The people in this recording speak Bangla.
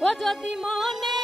ও যদি মনে